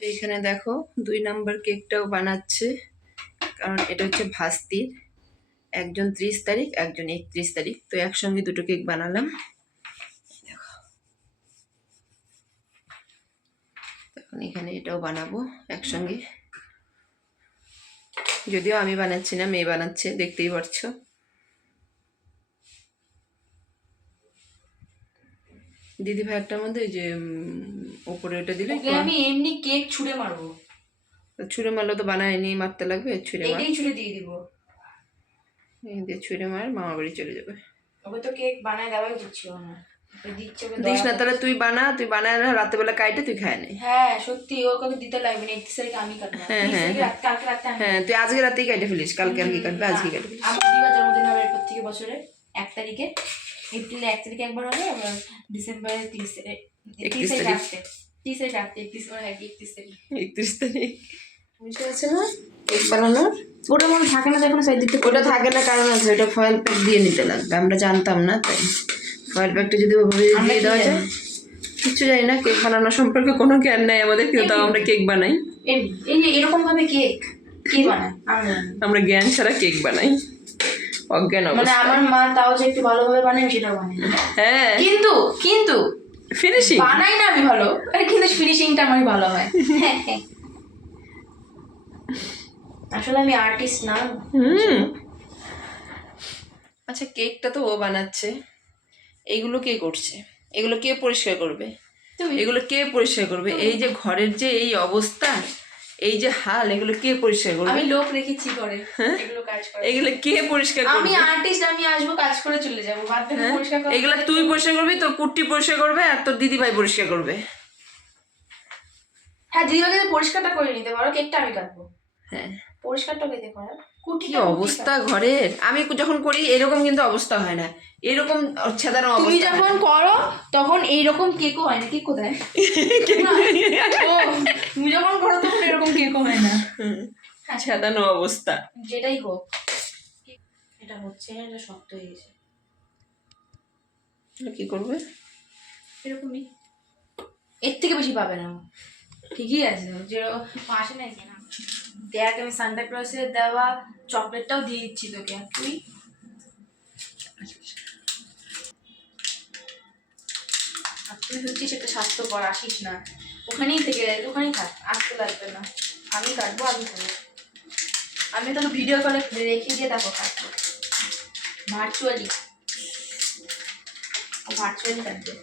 এইখানে দেখো 2 নাম্বার কেকটাও বানাচ্ছে, কারণ এটা হচ্ছে ভাস্তির। একজন 30 তারিখ, একজন 31 তারিখ, তো একসঙ্গে দুটো কেক বানালাম। এখন এখানে এটাও বানাবো একসঙ্গে, যদিও আমি বানাচ্ছি না, মেয়ে বানাচ্ছে, দেখতেই পারছো। দিদি ভাই একটার মধ্যে যে উপরে ওটা দিলে আমি এমনি কেক ছুঁড়ে মারবো। ছুঁড়ে মারলে তো বানায়নি, মারতে লাগবে। ছুঁড়ে মার, এটাই ছুঁড়ে দিয়ে দিব। দিয়ে ছুঁড়ে মার, মামা বাড়ি চলে যাবে। ওকে তো কেক বানায় দেওয়াই দিচ্ছিল না, দিস না তাহলে, তুই বানায় না, রাতেবেলা কাইটে তুই খায় নে। হ্যাঁ সত্যি, ওকে দিতে লাগবে না। 31 তারিখে আমি কাটবো। কালকে রাতে আমি। হ্যাঁ তুই আজকে রাতেই কাটে ফেলিস, কালকে আর কি কাটবে, আজকে কাটে ফেলিস। আমার দিদির জন্মদিন হবে এরপর থেকে বছরে 1 তারিখে। এপ্রিলে 1 তারিখে একবার হবে, আবার ডিসেম্বরে 31 তারিখ। 31 তারিখ বুঝতে পারছি না কেক বানানোর। ওটা মনে থাকে না, যখন সাইড দিতে ওটা থাকে না, কারণ আছে ওটা ফয়েল প্যাক দিয়ে নিতে লাগবে, আমরা জানতাম না, তাই ফয়েল প্যাকটা যদি ওভাবে দিয়ে দেওয়া যায়। কিছু জানি না, কেক বানানো সম্পর্কে কোনো জ্ঞান নাই আমাদের, কিন্তু তাও আমরা কেক বানাই। এই যে এরকম ভাবে কেক কে বানায়? আমরা জ্ঞান ছাড়া কেক বানাই, অজ্ঞান মানে অবস্থা। আমার মা তাও যে একটু ভালোভাবে বানায় সেটাও বানাই। হ্যাঁ কিন্তু ফিনিশিং বানাই না আমি ভালো, কিন্তু ফিনিশিংটা আমার ভালো হয়। আসলে আমি আর্টিস্ট না। আচ্ছা কেকটা তো ও বানাচ্ছে, এইগুলো কে করছে? এগুলো কে পরিষ্কার করবে? এগুলো কে পরিষ্কার করবে? এই যে ঘরের যে এই অবস্থা, এই যে হাল, এগুলো কে পরিষ্কার করবে? আমি লোক রেখেছি করে এগুলো কাজ করে। এগুলো কে পরিষ্কার করবে? আমি আর্টিস্ট, আমি আসবো কাজ করে চলে যাবো, বাদ বাকি পরিষ্কার করব। এগুলো তুই পরিষ্কার করবি, তোর কুট্টি পরিষ্কার করবে, আর তোর দিদি ভাই পরিষ্কার করবে। হ্যাঁ দিদিভাইকে পরিষ্কারটা করে নিতে পারো, কেকটা আমি কাটবো। হ্যাঁ পরিষ্কারটা কেটে করো। কি অবস্থা ঘরের! আমি যখন করি এরকম কিন্তু অবস্থা হয় না, এরকম ছেদানো অবস্থা। তুমি যখন করো তখন এইরকম কেকও হয় না। কেক কোথায়? তুমি যখন করো তখন এরকম কেকও হয় না, ছেদানো অবস্থা। যেটাই হোক, এটা হচ্ছে, এটা শক্ত হয়ে গেছে। কি করবে? এরকমই, এর থেকে বেশি পাবে না। ঠিকই আছে, যে আসে না কেনা। দেখ আমি সান্টা ক্লজের দেওয়া চকলেটটাও দিয়ে দিচ্ছি তোকে, তুই তুই হচ্ছিস একটা স্বাস্থ্যকর, আসিস না, ওখানেই থেকে ওখানেই থাক, আসতে লাগবে না। আমি কাটবো, আমি খাবো। আমি তোকে ভিডিও কলে রেখে দিয়ে দেখো কাটবো, ভার্চুয়ালি কাটবে।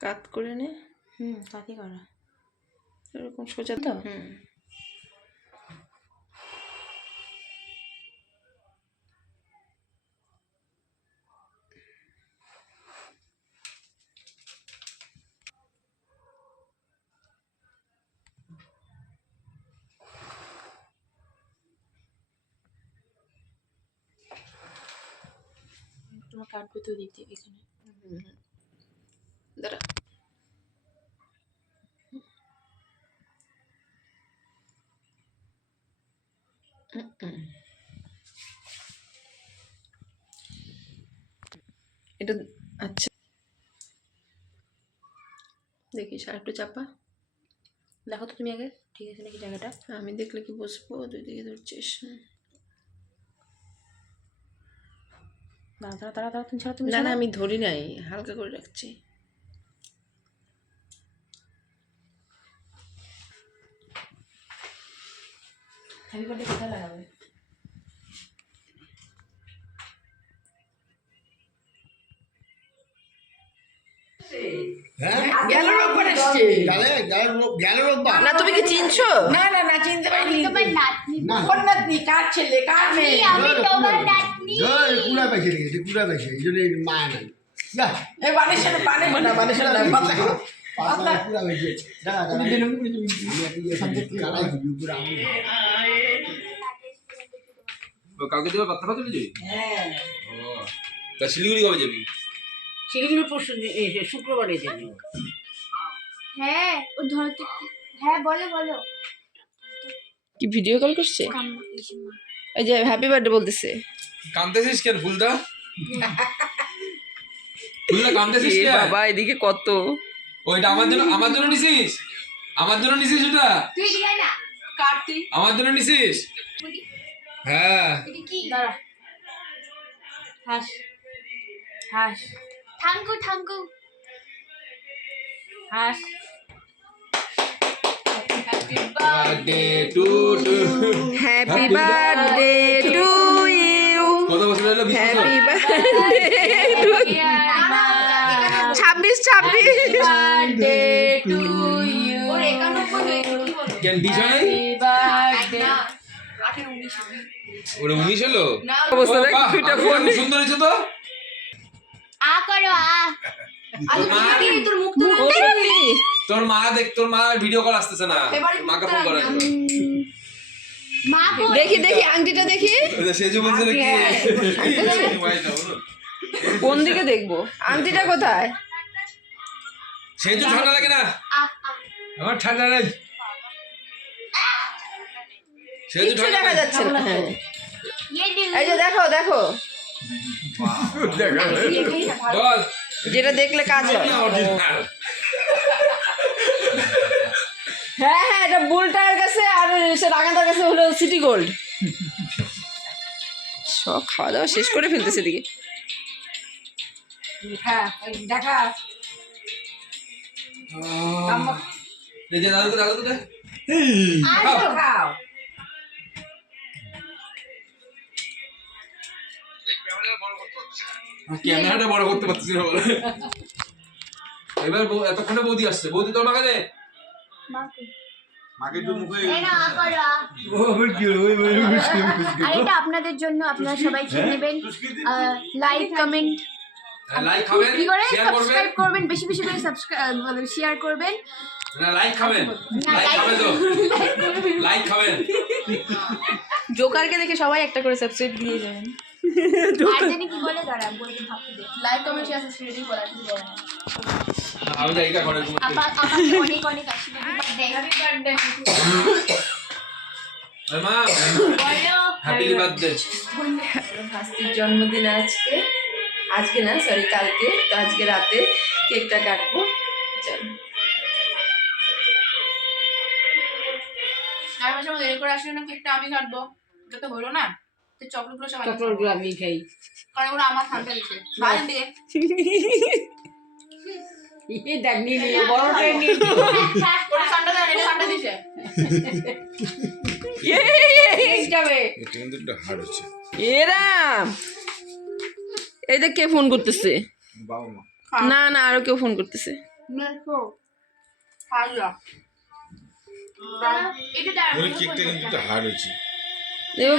কাত করে নে। কাকি করা এরকম সোজা তো। তোমার কাটবে তো দিক থেকে এখানে। দাঁড়া, এটা আচ্ছা দেখিস, আর একটু চাপা। দেখো তো তুমি আগে ঠিক আছে নাকি জায়গাটা। আমি দেখলে কি বসবো? দুই দিকে ধরছিস। তারা তুমি ছাড়া, তুমি না না আমি ধরি নাই, হালকা করে রাখছি। হ্যাপি বার্থডে কোথায় লাগাবে? না তুমি কি চিনছো? না না না, চিনতে পারিনি। কোন নাতনি? কার ছেলে? কার মেয়ে? আমি তোমার নাতনি। কুড়া পাইছে রেখেছে, কুড়া পাইছে, এই জন্য মায়া নাই। এই বানিশেন না, বানিশেন না, পাতলা করো। পাতলা কুড়া পাইছে। দাঁড়া, দাঁড়া। কালাই দিবি, উপরে আমি। কালকে যাবে, বার্তা চলে যাবি? হ্যাঁ। ও তা শিলিগুড়ি কবে যাবি? শিলিগুড়ি পরশু শুক্রবারে যাবি। হ্যাঁ ও ধরতে হ্যাঁ বলো বলো। কি ভিডিও কল করছে? ওই যে হ্যাপি বার্থডে বলতেছে। কাঁদতেছিস কেন ফুলদা? ফুলদা কাঁদতেছিস এ কেন? বাবা এদিকে কত ওইটা আমার জন্য নিছিস? আমার জন্য নিছিস ওটা? তুই দিলাই না কাট তুই। আমার জন্য নিছিস? হ্যাঁ। এটা কি? দাঁড়া। হাস হাস থাঙ্কু থাঙ্কু হাস। Happy birthday to to. Happy birthday to you, কত বছর হলো? 20 বছর? Happy birthday to 26 birthday to you. ওর 91 হয়েছে কি বল? কেন 20 হয় নাই? বার্থডে 18 19 ওরে 19 হলো? না অবস্থা দেখ, বাহ, দুইটা আমি ফোন। খুব সুন্দর হয়েছে তো। আ করো আ। আরে তোর মুখ তো ও সত্যি তোর মা দেখ, তোর মা ভিডিও কল আসতেছে না। এবারে মাকে ফোন করা যাবে। মা কো দেখি দেখি আংটিটা দেখি সেজু বলছে নাকি? কোন দিকে দেখবো, আংটিটা কোথায়? সেজু ঠান্ডা লাগে না? আ আমার ঠান্ডা লাগে। সেজু কিছু ঠান্ডা দেখা লাগে? যাচ্ছে না। হ্যাঁ। ये दे এই যে দেখো দেখো, বল। যেটা দেখলে কাজ হয়। হ্যাঁ হ্যাঁ, এটা বুলটার কাছে আর সে রাঙাদার কাছে হলো সিটি গোল্ড। সব খাওয়া দাওয়া শেষ করে ফেলতেছে এদিকে। দেখা এই যে দাদু দাদু দে। আসো খাও। ক্যামেরাটা বড় করতে পারতেছি না বলে। এবার এতক্ষণে বৌদি আসছে। বৌদি তোর মাকে দে। মাকে একটু মুখে এই না আ করো আ। ও আমার কি হলো? ওই আর এটা আপনাদের জন্য, আপনারা সবাই খেয়ে নেবেন। লাইক কমেন্ট লাইক খাবেন, কি করে শেয়ার করবেন। সাবস্ক্রাইব করবেন, বেশি বেশি করে সাবস্ক্রাইব শেয়ার করবেন। না লাইক খাবেন। না, লাইক like- খাবেন তো। লাইক খাবেন। জোকারকে দেখে সবাই একটা করে সাবস্ক্রাইব দিয়ে যাবেন। আর জানি কি বলে দাঁড়া বলতে ভাবতে দে। লাইক কমেন্ট শেয়ার সাবস্ক্রাইব বলা ঠিক বলে না। আমি যাই কা ঘরে ঘুমাতে। আপনাকে অনেক অনেক আশীর্বাদ দেই। হ্যাপি বার্থডে আরে মা, বলো। Happy birthday. ভাস্তির জন্মদিন আজকে, আজকে না সরি কালকে, তো আজকে রাতে কেকটা কাটবো। চলো আর মাঝে মধ্যে দেরি করে আসলে না কেকটা আমি কাটবো। এটা তো হলো না। তো চকলেটগুলো সবাই চকলেটগুলো আমি খাই। কারণ ওরা আমার ঠান্ডা দিচ্ছে। বাইরে দিয়ে দেখ নিয়ে নিয়ে বড়টাই নিয়ে ওরা ঠান্ডা দেয় না, এটা ঠান্ডা দিছে। যাবে এটা কিন্তু একটা হার্ড হচ্ছে। এরাম। এই দেখ কে ফোন করতেছে। বাবা মা। না না আরো কেউ ফোন করতেছে। দেখো খাইয়া এটা দাঁড়া কেকটা কিন্তু একটা হার্ড হচ্ছে। দেখো